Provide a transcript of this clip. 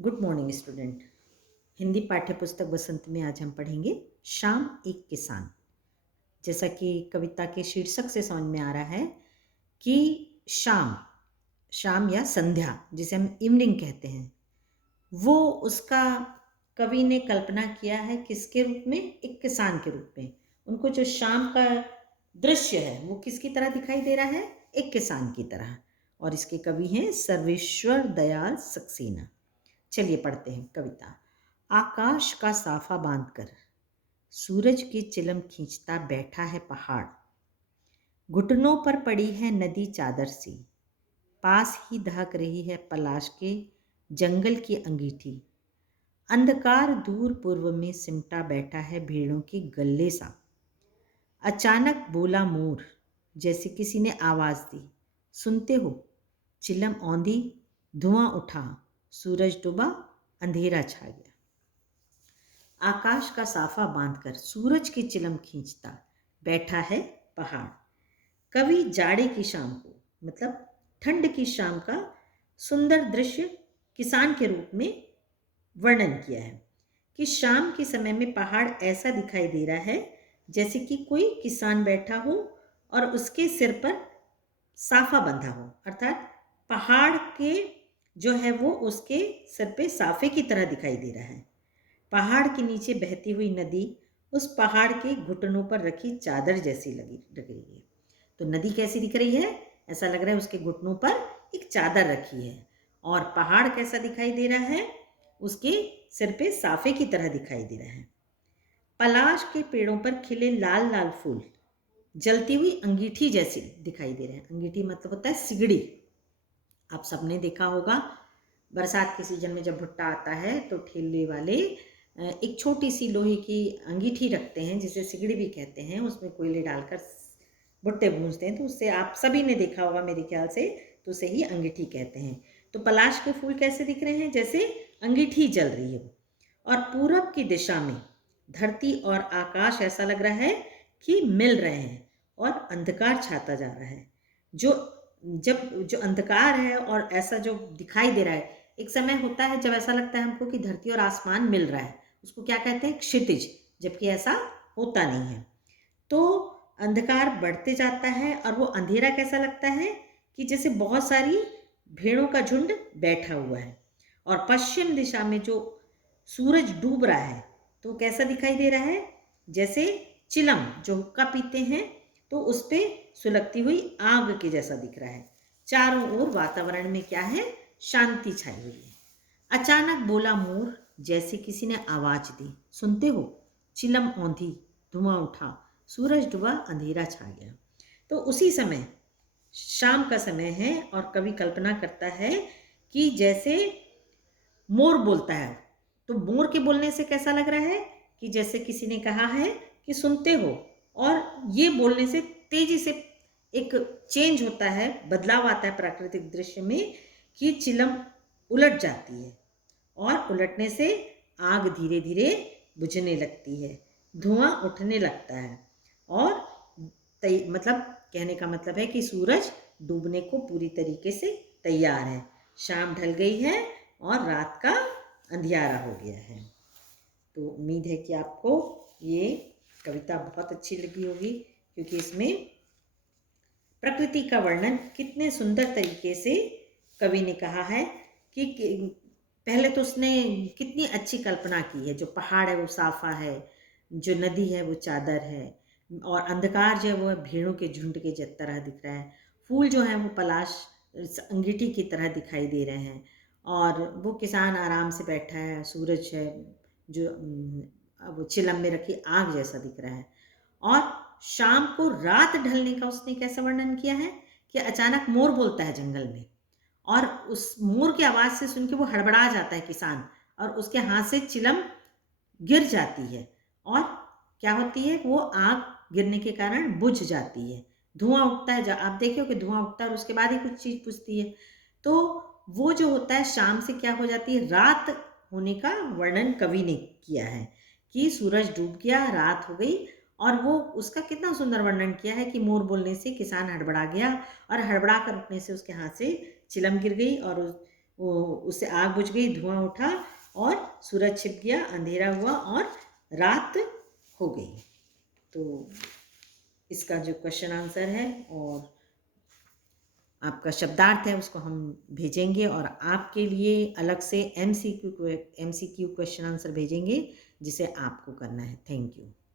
Good morning student. Hindi पाठ्य पुस्तक बसंत में आज हम पढ़ेंगे शाम एक किसान। जैसा कि कविता के शीर्षक से समझ में आ रहा है कि शाम शाम या संध्या जिसे हम इवनिंग कहते हैं, वो उसका कवि ने कल्पना किया है किसके रूप में? एक किसान के रूप में। उनको जो शाम का दृश्य है वो किसकी तरह दिखाई दे रहा है? एक किसान की तरह। और इसके कवि हैं सर्वेश्वर दयाल सक्सेना। चलिए पढ़ते हैं कविता। आकाश का साफा बांधकर सूरज की चिलम खींचता बैठा है पहाड़। घुटनों पर पड़ी है नदी चादर सी, पास ही दहक रही है पलाश के जंगल की अंगीठी। अंधकार दूर पूर्व में सिमटा बैठा है भेड़ों के गल्ले सा। अचानक बोला मोर, जैसे किसी ने आवाज दी, सुनते हो? चिलम औंधी, धुआं उठा, सूरज डूबा, अंधेरा छा गया। आकाश का साफा बांधकर सूरज की चिलम खींचता बैठा है पहाड़। कवि जाड़े की शाम को, मतलब ठंड की शाम का सुंदर दृश्य किसान के रूप में वर्णन किया है कि शाम के समय में पहाड़ ऐसा दिखाई दे रहा है जैसे कि कोई किसान बैठा हो और उसके सिर पर साफा बंधा हो, अर्थात पहाड़ के जो है वो उसके सिर पे साफे की तरह दिखाई दे रहा है। पहाड़ के नीचे बहती हुई नदी उस पहाड़ के घुटनों पर रखी चादर जैसी लग रही है। तो नदी कैसी दिख रही है? ऐसा लग रहा है उसके घुटनों पर एक चादर रखी है। और पहाड़ कैसा दिखाई दे रहा है? उसके सिर पे साफे की तरह दिखाई दे रहा है। पलाश के पेड़ों पर खिले लाल लाल फूल जलती हुई अंगीठी जैसी दिखाई दे रहे हैं। अंगीठी मतलब होता है सिगड़ी। आप सबने देखा होगा, बरसात के सीजन में जब भुट्टा आता है तो ठेले वाले एक छोटी सी लोहे की अंगीठी रखते हैं जिसे सिगड़ी भी कहते हैं। उसमें कोयले डालकर भुट्टे भूनते हैं, तो उससे आप सभी ने देखा होगा मेरे ख्याल से, तो उसे ही अंगीठी कहते हैं। तो पलाश के फूल कैसे दिख रहे हैं? जैसे अंगीठी जल रही हो। और पूरब की दिशा में धरती और आकाश ऐसा लग रहा है कि मिल रहे हैं और अंधकार छाता जा रहा है। जो अंधकार है और ऐसा जो दिखाई दे रहा है, एक समय होता है जब ऐसा लगता है हमको कि धरती और आसमान मिल रहा है, उसको क्या कहते हैं? क्षितिज। जबकि ऐसा होता नहीं है। तो अंधकार बढ़ते जाता है और वो अंधेरा कैसा लगता है कि जैसे बहुत सारी भेड़ों का झुंड बैठा हुआ है। और पश्चिम दिशा में जो सूरज डूब रहा है तो कैसा दिखाई दे रहा है? जैसे चिलम जो हुक्का पीते हैं तो उस पे सुलगती हुई आग के जैसा दिख रहा है। चारों ओर वातावरण में क्या है? शांति छाई हुई है। अचानक बोला मोर, जैसे किसी ने आवाज दी, सुनते हो? चिलम औंधी, धुआं उठा, सूरज डूबा, अंधेरा छा गया। तो उसी समय शाम का समय है और कवि कल्पना करता है कि जैसे मोर बोलता है। तो मोर के बोलने से कैसा लग रहा है कि जैसे किसी ने कहा है कि सुनते हो, और ये बोलने से तेजी से एक चेंज होता है, बदलाव आता है प्राकृतिक दृश्य में कि चिलम उलट जाती है और उलटने से आग धीरे धीरे बुझने लगती है, धुआं उठने लगता है और मतलब कहने का मतलब है कि सूरज डूबने को पूरी तरीके से तैयार है। शाम ढल गई है और रात का अंधियारा हो गया है। तो उम्मीद है कि आपको ये कविता बहुत अच्छी लगी होगी, क्योंकि इसमें प्रकृति का वर्णन कितने सुंदर तरीके से कवि ने कहा है कि पहले तो उसने कितनी अच्छी कल्पना की है। जो पहाड़ है वो साफा है, जो नदी है वो चादर है, और अंधकार जो है वो भेड़ों के झुंड के तरह दिख रहा है। फूल जो है वो पलाश अंगीठी की तरह दिखाई दे रहे हैं, और वो किसान आराम से बैठा है। सूरज है जो वो चिलम में रखी आग जैसा दिख रहा है। और शाम को रात ढलने का उसने कैसा वर्णन किया है कि अचानक मोर बोलता है जंगल में, और उस मोर की आवाज़ से सुन के वो हड़बड़ा जाता है किसान, और उसके हाथ से चिलम गिर जाती है और क्या होती है? वो आग गिरने के कारण बुझ जाती है, धुआं उठता है। जब आप देखो कि धुआं उठता है और उसके बाद ही कुछ चीज़ बुझती है, तो वो जो होता है शाम से क्या हो जाती है? रात होने का वर्णन कवि ने किया है कि सूरज डूब गया, रात हो गई। और वो उसका कितना सुंदर वर्णन किया है कि मोर बोलने से किसान हड़बड़ा गया, और हड़बड़ा कर उठने से उसके हाथ से चिलम गिर गई, और उससे आग बुझ गई, धुआं उठा और सूरज छिप गया, अंधेरा हुआ और रात हो गई। तो इसका जो क्वेश्चन आंसर है और आपका शब्दार्थ है उसको हम भेजेंगे और आपके लिए अलग से एमसीक्यू क्वेश्चन आंसर भेजेंगे जिसे आपको करना है। Thank you.